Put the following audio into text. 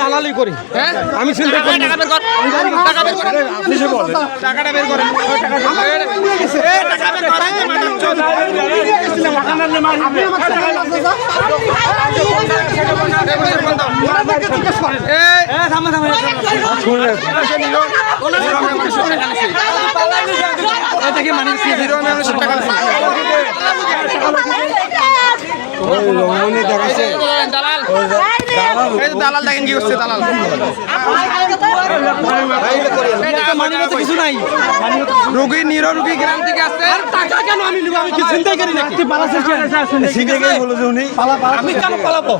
দালালি করি আমি চিন্তা করি টাকাটা বের করেন দালাল দেখেন কি করছে দালাল কিছু নাই রোগী নিরোগী গ্রাম থেকে আসছে টাকা কেন আমি নিব আমি কি চিন্তাই করি না আমি কেন পালাবো